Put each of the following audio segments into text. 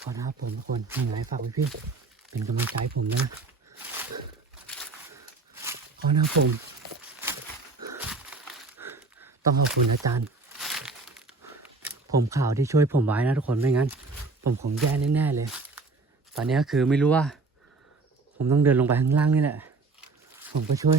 ขอนะครับผมทุกคนยังไงฝากไว้พี่เป็นกำลังใจให้ผมนะขอนะครับผม ต้องขอบคุณอาจารย์ ผมข่าวที่ช่วยผมไว้นะทุกคนไม่งั้น ผมคงแย่แน่ๆเลย ตอนนี้ก็คือไม่รู้ว่า ผมต้องเดินลงไปข้างล่างนี่แหละ ผมก็ช่วย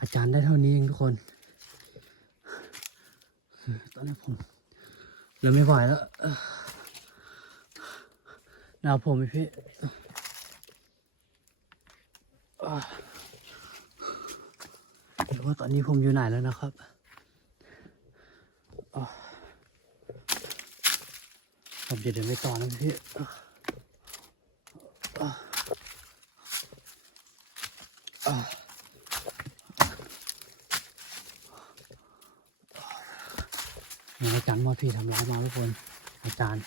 อาจารย์ได้เท่านี้เองทุกคนตอนนี้ผมเริ่มไม่ไหวแล้ว หนาวผมไหมพี่อ่าไม่รู้ว่าตอนนี้ผมอยู่ไหนแล้วนะครับอ่าผมจะเดินไปต่อนะพี่อ่าอ่าอ่าเนี่ยอาจารย์มอผีทำร้ายมาทุกคนอาจารย์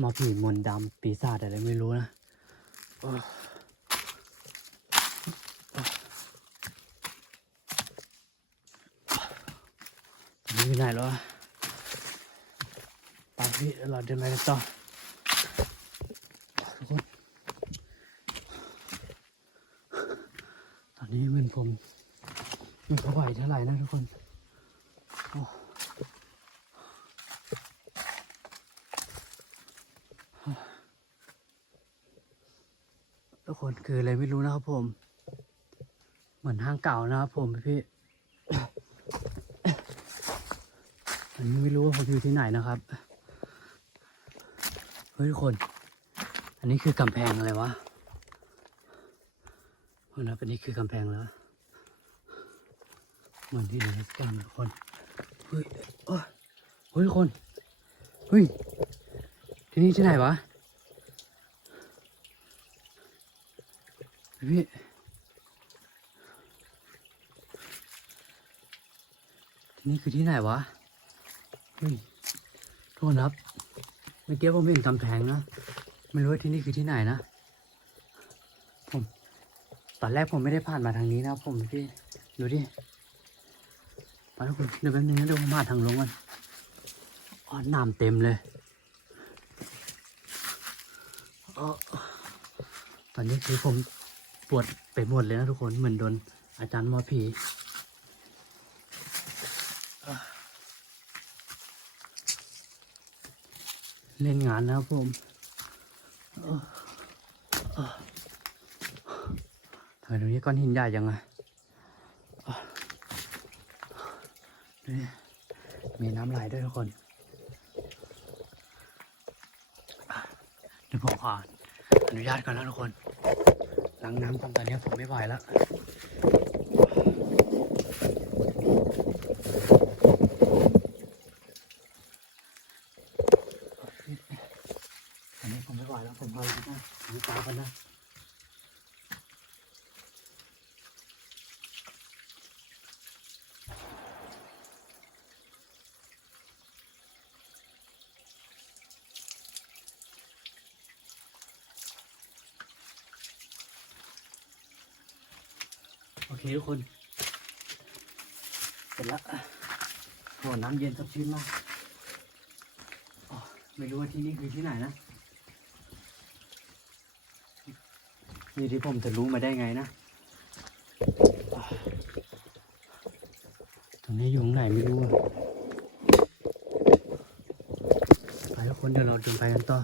มอผีมนต์ดำปีศาจอะไรไม่รู้นะนี่ไหนแล้วอะไปพี่เดี๋ยวเราเดินไปกันต่อทุกคนตอนนี้เหมือนผมไม่ค่อยไหวเท่าไหร่นะทุกคนโอ้ ทุก คืออะไรไม่รู้นะครับผม เหมือนห้างเก่านะครับผมพี่อันนี้ไม่รู้ว่าผมอยู่ที่ไหนนะครับ เฮ้ยทุกคน อันนี้คือกำแพงอะไรวะคนนะอันนี้คือกำแพงแล้วเหมือนที่ไหนกันทุกคน เฮ้ย โอ้ยเฮ้ยทุกคน เฮ้ย ที่นี่ที่ไหนวะ พี่ที่นี่คือที่ไหนวะเฮ้ยโทษนครับเมื่อกี้ผมเห็นกำแพงนะไม่รู้ว่าที่นี่คือที่ไหนนะผมตอนแรกผมไม่ได้ผ่านมาทางนี้นะผมพี่ดูดิไปแล้วคุณเดี๋ยวแป๊บนึงนะเดี๋ยวผมมาทางลงกันอ๋อน้ำเต็มเลยอ๋อตอนนี้คือผม วดไปหมดเลยนะทุกคนเหมือนโดนอาจารย์มอผีเล่นงานนะครับผมเอ่อเอ่อทำไมตรงนี้ก้อนหินใหญ่ยังไงนี่มีน้ำไหลด้วยทุกคน เดี๋ยวผมขออนุญาตก่อนนะทุกคน ล้างน้ำก่อนตอนนี้ผมไม่ไหวแล้วตอนนี้ผมไม่ไหวแล้วผมพอแล้วนะผมตากันนะ ทุกคน เสร็จแล้วโอ้น้ำเย็นสดชื่นมากไม่รู้ว่าที่นี่คือที่ไหนนะ นี่ที่ผมจะรู้มาได้ไงนะ ตรงนี้อยู่ตรงไหนไม่รู้ไปทุกคนเดี๋ยวเราเดินไปกันต่อ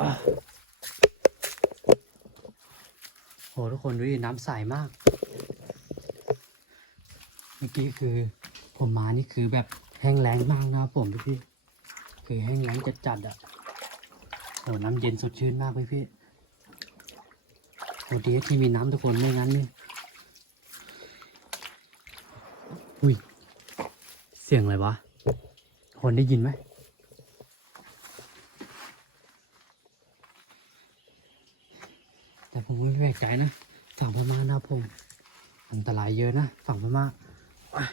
อ่า โหทุก คนดูดิน้ำใสมาก เมื่อกี้คือผมมานี่คือแบบแห้งแล้งมากนะครับผมพี่พี่คือแห้งแล้งจัดจัดอะโหน้ำเย็นสดชื่นมากพี่พี่โหดีที่มีน้ำทุกคนไม่งั้นนี่อุ้ยเสียงอะไรวะคนได้ยินไหมแต่ผมไม่แปลกใจนะ ฝั่งพม่านะผมอันตรายเยอะนะฝั่งพม่าอะ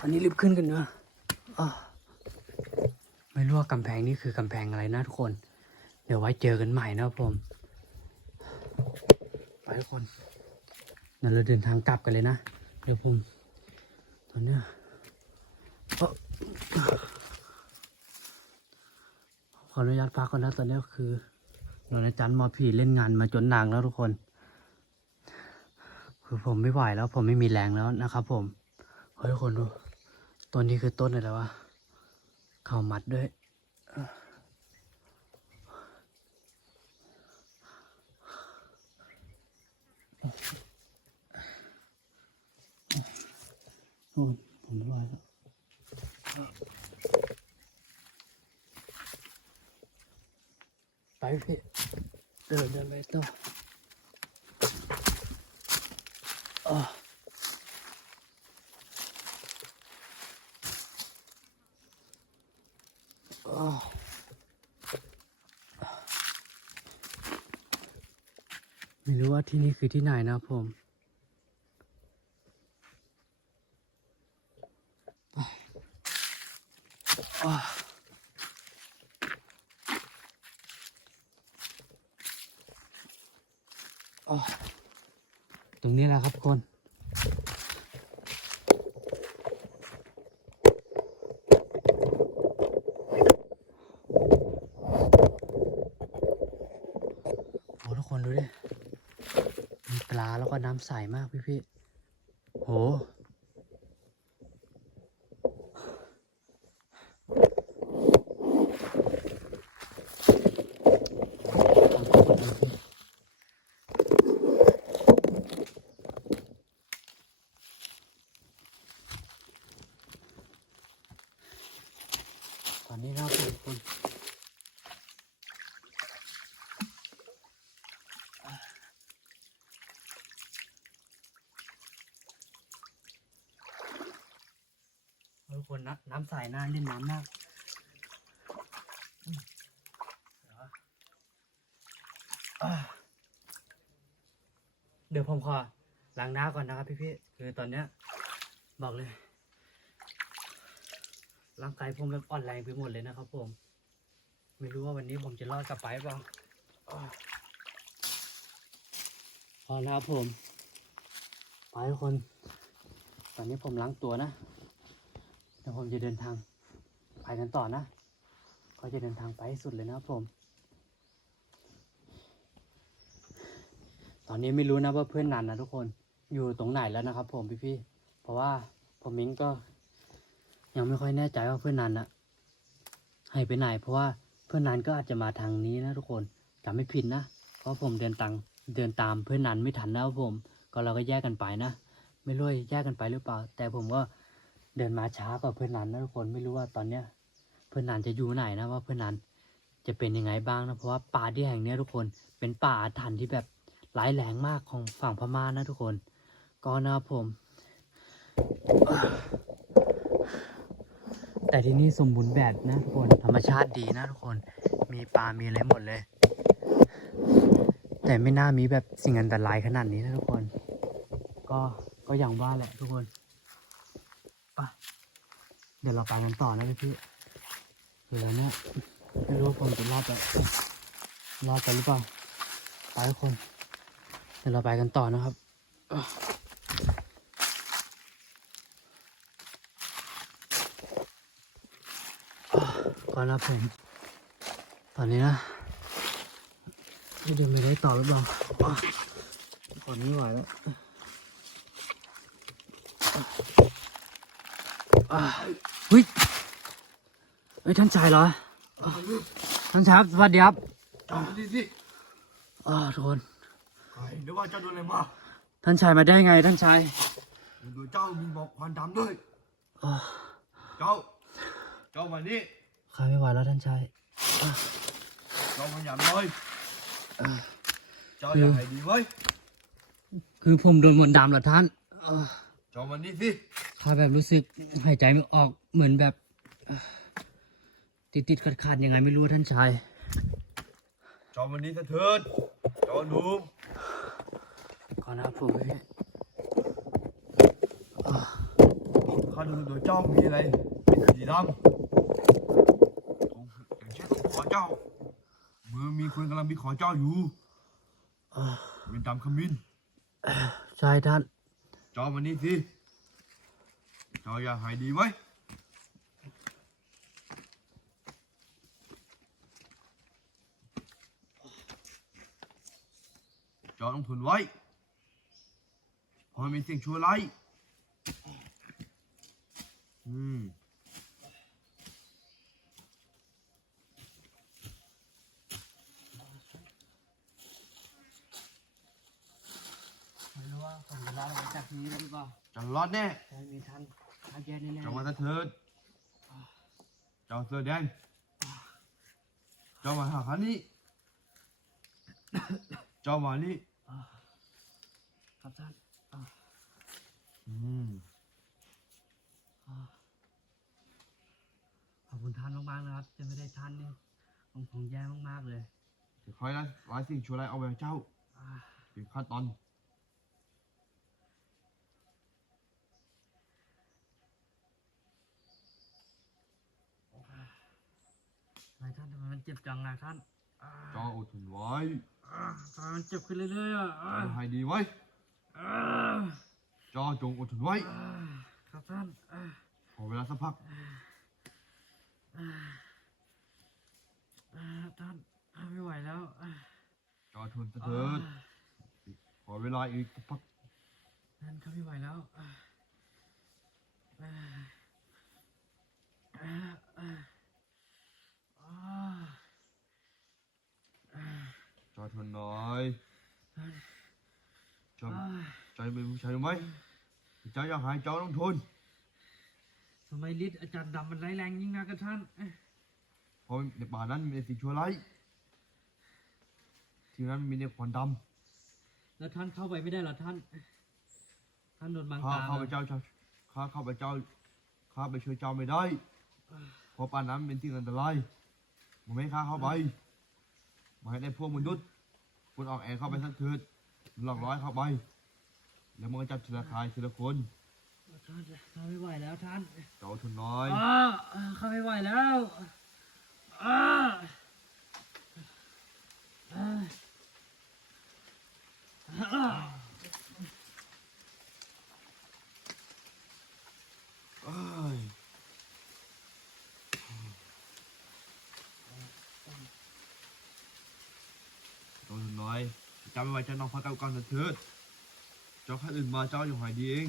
อันนี้รีบขึ้นกันเนอะอะไม่รู้ว่ากำแพงนี่คือกำแพงอะไรนะทุกคน เดี๋ยวไว้เจอกันใหม่นะครับผมไปทุกคนเดี๋ยวเราเดินทางกลับกันเลยนะ เดี๋ยวผมตอนเนี้ยเอ้อออนุญาตพักก่อนนะตอนนี้ก็คือโดนอาจารย์หมอผีเล่นงานมาจนหนังแล้วทุกคน คือผมไม่ไหวแล้วผมไม่มีแรงแล้วนะครับ ผมเฮ้ยทุกคนดูต้นนี้คือต้นอะไรวะเข่ามัดด้วยโอ้ผมไม่ไหวแล้วไปพี่เดินเดินไปต่ออะอะ ไม่รู้ว่าที่นี่คือที่ไหนนะผม อะอะตรงนี้แหละครับทุกคน โอ้ทุกคนดูดิ มีปลาแล้วก็น้ำใสมากพี่พี่โห ตอนนี้เราเป็นคนทุก คนนะน้ำใสน่าเล่นน้ำมากเดี๋ยวผมขอล้างหน้าก่อนนะครับพี่ๆคือตอนเนี้ย บอกเลย ร่างกายผมแบบอ่อนแรงไปหมดเลยนะครับผม ไม่รู้ว่าวันนี้ผมจะรอดกลับไปเปล่าอ้าวพอแล้วครับผม ไปทุกคน ตอนนี้ผมล้างตัวนะ ดี๋ยวผมจะเดินทางไปกันต่อนะก็จะเดินทางไปให้สุดเลยนะครับผม ตอนนี้ไม่รู้นะว่าเพื่อนนันนะทุกคนอยู่ตรงไหนแล้วนะครับ ผมพี่ๆเพราะว่าผมมิ้งก็ ยังไม่ค่อยแน่ใจว่าเพื่อนนันอะให้ไปไหน เพราะว่าเพื่อนนันก็อาจจะมาทางนี้นะทุกคนจำไม่ผิดนะเพราะผมเดินตังเดินตามเพื่อนนันไม่ทันนะครับผม ก็เราก็แยกกันไปนะไม่รู้แยกกันไปหรือเปล่า แต่ผมก็ เดินมาช้ากว่าเพื่อนนันนะทุกคนไม่รู้ว่าตอนเนี้ย เพื่อนนันจะอยู่ไหนนะว่าเพื่อนนันจะเป็นยังไงบ้างนะเพราะว่าป่าที่แห่งเนี้ยทุกคนเป็นป่าอาถรรพ์ที่แบบร้ายแรงมากของฝั่งพม่านะทุกคน ก็นะครับผม แต่ที่นี่สมบูรณ์แบบนะทุกคนธรรมชาติดีนะทุกคนมีปลามีอะไรหมดเลย แต่ไม่น่ามีแบบสิ่งอันตรายขนาดนี้นะทุกคน ก็ก็อย่างว่าแหละทุกคน เดี๋ยวเราไปกันต่อนะพี่เดี๋ยวเนี่ยไม่รู้ว่าผมจะรอดไปรอดไปหรือเปล่าไปทุกคน เดี๋ยวเราไปกันต่อนะครับก่อนนะผมตอนนี้นะไม่เดินไม่ได้ต่อหรือเปล่าอะก่อนไม่ไหวแล้ว เฮ้ยเฮ้ยท่านชายเหรออะท่านชายครับสวัสดีครับจำดีสิอ่าทุกคนใครหรือว่าเจ้าโดนอะไรมา ท่านชายมาได้ไงท่านชายดูเจ้ามีบอกควันดำด้วยอ่าเจ้า เจ้ามานี่ข้าไม่ไหวแล้วท่านชายเจ้ามาหยาบน้อยอ่าเจ้าอย่าให้ดีไว้ คือผมโดนมนต์ดำเหรอท่านอ่าเจ้ามานี่สิ ข้าแบบรู้สึกหายใจไม่ออกเหมือนแบบติดติดขัดขัดๆยังไงไม่รู้ท่านชายเจ้ามานี่เถิดเจ้าหนุ่มก่อนนะครับผมพี่ข้าดูตัวเจ้ามีอะไรเป็นสีดำตรงอย่างเช่นตรงคอเจ้า มือมีคนกำลังบีบคอเจ้าอยู่อ่าเป็นดำขมิ้นใช่ท่านเจ้ามานี่สิ ชายาหายดีไหมจอลงทุนไว้พอมีสิ่งชั่วร้ายอืมไม่รู้ว่าผมจะรอดงจากนี้หรือเปล่าจะรอดแน่ จะมีทัน เจ้ามาซะเถิดเจ้าเสื้อแดงเจ้ามาหาข้านี่เจ้ามานี่ครับท่านอืมขอบคุณท่านมากๆนะครับจะไม่ได้ท่านนี่ผมคงแย่มากๆเลยจะคอยนะร้ายสิ่งชั่วร้ายเอาไว้ให้เจ้า อ่า เป็นขั้นตอน นาย ท่านทำไมมันเจ็บจังอะท่านอ่าเจ้าอดทนไว้อ่าทำไมมันเจ็บขึ้นเรื่อยๆอะอ่าเจ้าให้ดีไว้อ่าเจ้าจงอดทนไว้ อ่าครับท่านอ่าขอเวลาสักพัก อ่าอ่าท่านท่านไม่ไหวแล้วอ่าเจ้าทนซะเถิดขอเวลาอีกสักพักท่านเขาไม่ไหวแล้วอ่าอ่าอ่าอ่าอ่าอ่า เจ้าทนหน่อยท่านเจ้าอ่าใจเป็นผู้ชายรู้ไหมเจ้าอยากหายเจ้าต้องทนทำไมฤทธิ์อาจารย์ดำมันร้ายแรงยิ่งนักกับท่านเอ้ยเพราะในป่านั้นมีสิ่งชั่วร้ายที่นั้นมีในควันดแล้วท่านเข้าไปไม่ได้เหรอท่าน ท่านโดนบังำข้าตาข้าพเจ้าจะข้าข้าพเจ้าข้าไปช่วยเจ้าไม่ได้เพราะป่านั้นเป็นสิ่งอันตรายมันไม่ให้ข้าเข้าไป มาให้ได้พวกมนุษย์คุณออกแอร์เข้าไปสักเถิดหลอกร้อยเข้าไป แล้วมันก็จับทีละคายทีละคนท่านข้าไม่ไหวแล้วท่านเจ้าทนน้อย อ้าข้าไม่ไหวแล้วอ้าอ้าอ้า เอ้ยเจ้าทนน้อย จำไม่ไหวเจ้าน้องพักกับกันเถิดเจ้าข้าอื่นมาเจ้าอยู่หายดีเอง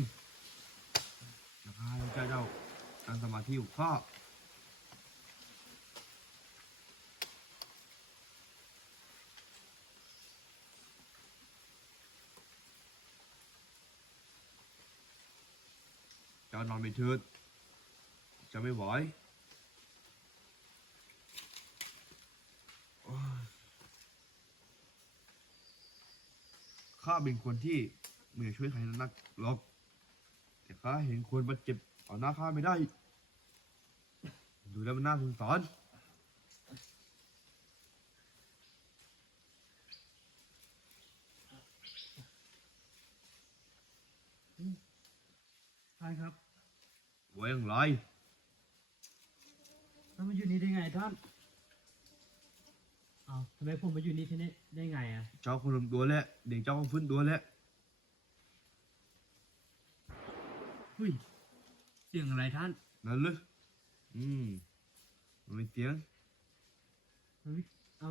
จะข้าให้เจ้าเจ้าตั้งสมาธิอยู่ข้าเจ้านอนไปเถิดเจะไม่ไหวโอ้ย ข้าเป็นคนที่ไม่อยากช่วยใครนักหรอก แต่ข้าเห็นคนบาดเจ็บเอาหน้าข้าไม่ได้ ดูแล้วมันน่าสงสารท่านครับไว้อย่างไรท่านมาอยู่นี่ได้ไงท่าน เอาทำไมผมมาอยู่นี่ที่นี่ได้ไงอะเจ้าคนลมตัวแล้วเด็กเจ้าก็ฟื้นตัวแล้วเฮ้ยเสียงอะไรท่านนั่นเลยอืมมันเป็นเสียงเฮ้ยเอา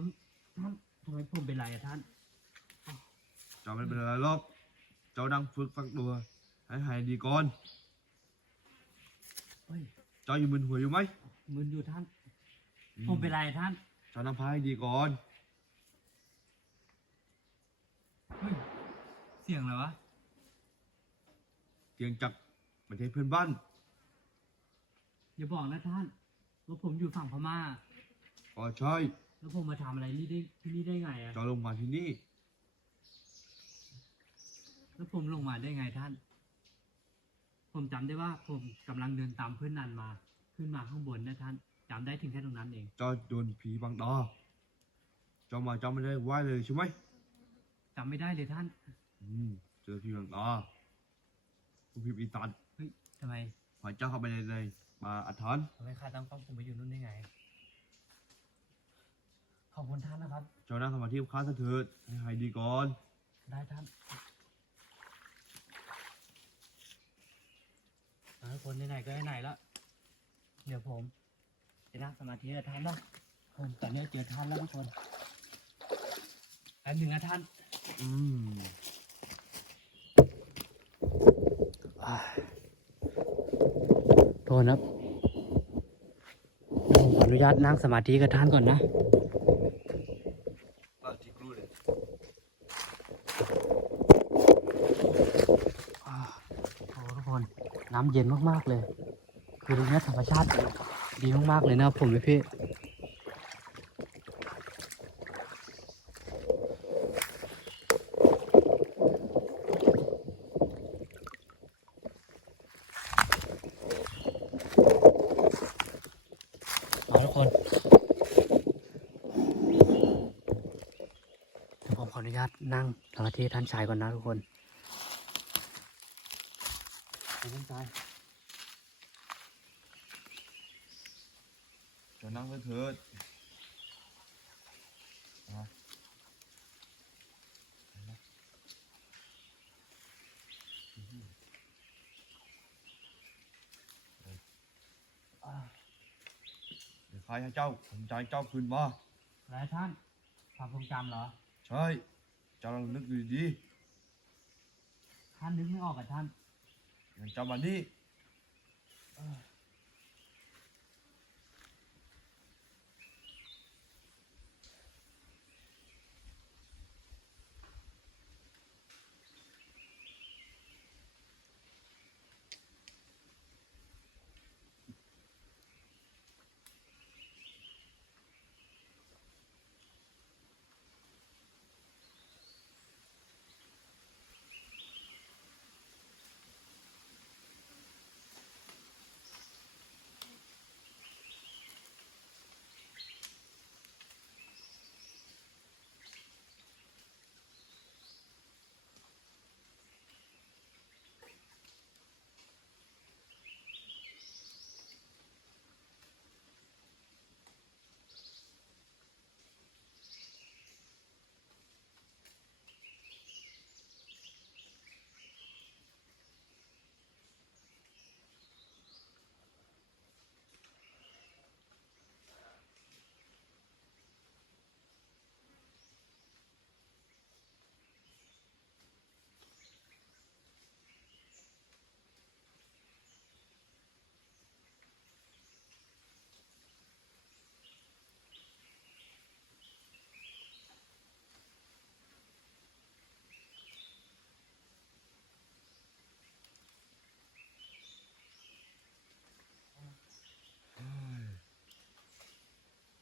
ท่านทำไมผมเป็นไรอะท่านเจ้าไม่เป็นไรหรอกเจ้าดังฝึกฟักตัวให้หายดีก่อนเฮ้ยเจ้าอยู่มึนหัวอยู่ไหมมึนอยู่ท่านอืผมเป็นไรอะท่าน เจ้านำพาให้ดีก่อน เฮ้ย เสียงอะไรวะ เสียงจากประเทศเพื่อนบ้าน อย่าบอกนะท่านว่าผมอยู่ฝั่งพม่าก็ใช่แล้วผมมาทำอะไรนี่ได้ที่นี่ได้ไงอะเจ้าลงมาที่นี่ แล้วผมลงมาได้ไงท่าน ผมจำได้ว่าผมกำลังเดินตามเพื่อนนันมา ขึ้นมาข้างบนนะท่าน จำได้ถึงแค่ตรงนั้นเอง เจ้าโดนผีบังตาเจ้ามาเจ้าไม่ได้ไหวเลยใช่ไหมจำไม่ได้เลยท่าน อืมเจอผีบังตาผู้พิปีศาจเฮ้ยทำไมพาเจ้าเข้าไปในในป่าอัฐานทำไมข้าตั้งกล้องผมไปอยู่นู่นได้ไง ขอบคุณท่านนะครับ เจ้านั่งสมาธิกับข้าซะเถิดให้หายดีก่อนได้ท่านเอาทุกคนไหนๆก็ไหนๆแล้วเดี๋ยวผม จะนั่งสมาธิกับท่านเนาะผมตอนนี้เจอท่านแล้วทุกคนแป๊บหนึ่งนะท่าน อืมอ่าโทษนะครับผมขออนุญาตนั่งสมาธิกับท่านก่อนนะอะที่กรู้เลยอ่าโอ้ทุกคนน้ำเย็นมาก ๆ เลย คือตรงเนี้ยธรรมชาติ ดีมากๆเลยนะครับผมพี่พี่เอาทุกคนผมขออนุญาตนั่งสมาธิท่านชายก่อนนะทุกคนท่านชาย จะนั่ง เถิดนะเดี๋ยวใครให้เจ้าผมใจเจ้าคืนมาอะไรท่านความทรงจำเหรอ ใช่เจ้าลองนึกดูดีท่านนึกไม่ออกกับท่านๆงั้นเจ้ามานี่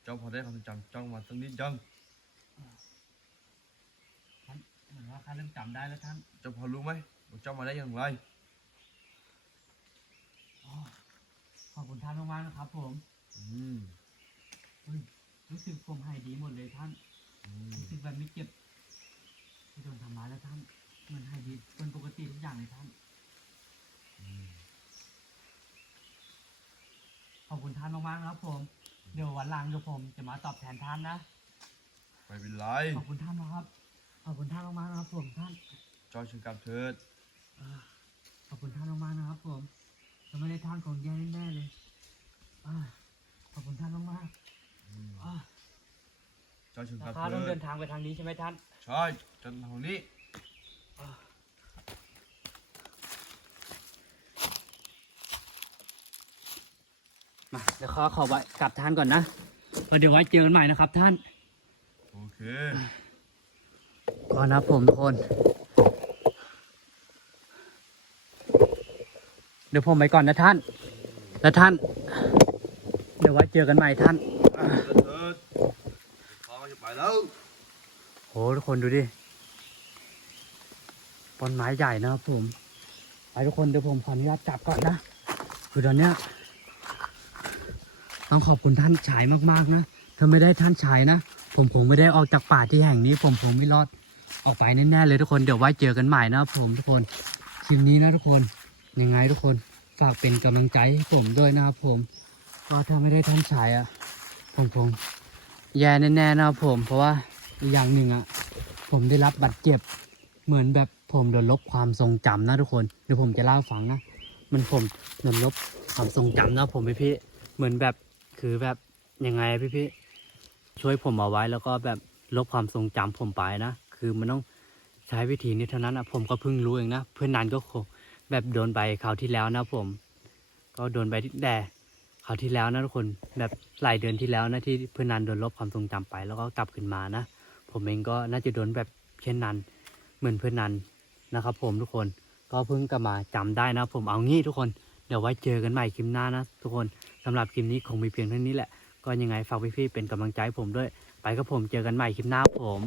เจ้าพอได้ความทรงจำเจ้ามาสักนิดยังเหมือนว่าข้าเริ่มจำได้แล้วท่านเจ้าพอรู้ไหมว่าเจ้ามาได้อย่างไรขอบคุณท่านมากๆนะครับ ผมอืมรู้สึกผมหายดีหมดเลยท่านอืมรู้สึกแบบไม่เจ็บที่โดนทำร้ายแล้วท่านเหมือนหายดีเป็นปกติทุกอย่างเลยท่าน อืมขอบคุณท่านมากๆนะครับผม เดี๋ยววันหลังเดี๋ยวผมจะมาตอบแทนท่านนะ ไม่เป็นไรขอบคุณท่านนะครับ ขอบคุณท่านมากๆนะครับผมท่านเจ้าเชิญกลับเถิดอ่าขอบคุณท่านมากๆนะครับผมถ้าไม่ได้ท่านคงแย่แน่ๆเลยอ่าขอบคุณท่านมากอืมๆอ่าเจ้าเชิญกลับข้าต้องเถิเดิดนทางไปทางนี้ใช่ไหมท่าน ใช่จนทางนี้ มาเดี๋ยวขอขอไว้กลับท่านก่อนนะแล้วเดี๋ยวไว้เจอกันใหม่นะครับท่าน โอเคก่อนนะผมทุกคน เดี๋ยวผมไปก่อนนะท่าน แล้วท่าน เดี๋ยวไว้เจอกันใหม่ท่านเถิดเถิดข้าจะไปแล้วโหทุกคนดูดิต้นไม้ใหญ่นะครับผมไปทุกคนเดี๋ยวผมขออนุญาตจับก่อนนะ คือตอนเนี้ย ต้องขอบคุณท่านชายมากๆนะถ้าไม่ได้ท่านชายนะ ผมคงไม่ได้ออกจากป่าที่แห่งนี้ ผมคงไม่รอดออกไปแน่ๆเลยทุกคนเดี๋ยวไว้เจอกันใหม่นะครับผมทุกคนคลิปนี้นะทุกคนยังไงทุกคนฝากเป็นกำลังใจให้ผมด้วยนะครับผมก็ถ้าไม่ได้ท่านชายอะ่ะผมคงแย่แน่ๆนะครับผม เพราะว่าอย่างหนึ่งอะ่ะผมได้รับบาดเจ็บเหมือนแบบผมโดนลบความทรงจำนะทุกคนเดี๋ยวผมจะเล่าฟังนะมันผมโดนลบความทรงจำนะผมพี่พี่เหมือนแบบ คือแบบยังไงพี่พี่ช่วยผมเอาไว้แล้วก็แบบลบความทรงจำผมไปนะ คือมันต้องใช้วิธีนี้เท่านั้นนะผมก็เพิ่งรู้เองนะ เพื่อนนันก็คงแบบโดนไปคราวที่แล้วนะผม ก็โดนไปแต่คราวที่แล้วนะทุกคนแบบหลายเดือนที่แล้วนะที่เพื่อนนันโดนลบความทรงจำไป แล้วก็กลับขึ้นมานะ ผมเองก็น่าจะโดนแบบเช่นนั้นเหมือนเพื่อนนันนะครับ ผมทุกคนก็เพิ่งกลับมาจำได้นะ ผมเอางี้ทุกคน เดี๋ยวไว้เจอกันใหม่คลิปหน้านะทุกคนสำหรับคลิปนี้คงมีเพียงเท่านี้แหละ ก็ยังไงฝากพี่ๆเป็นกำลังใจใผมด้วย ไปกับผมเจอกันใหม่คลิปหน้าผม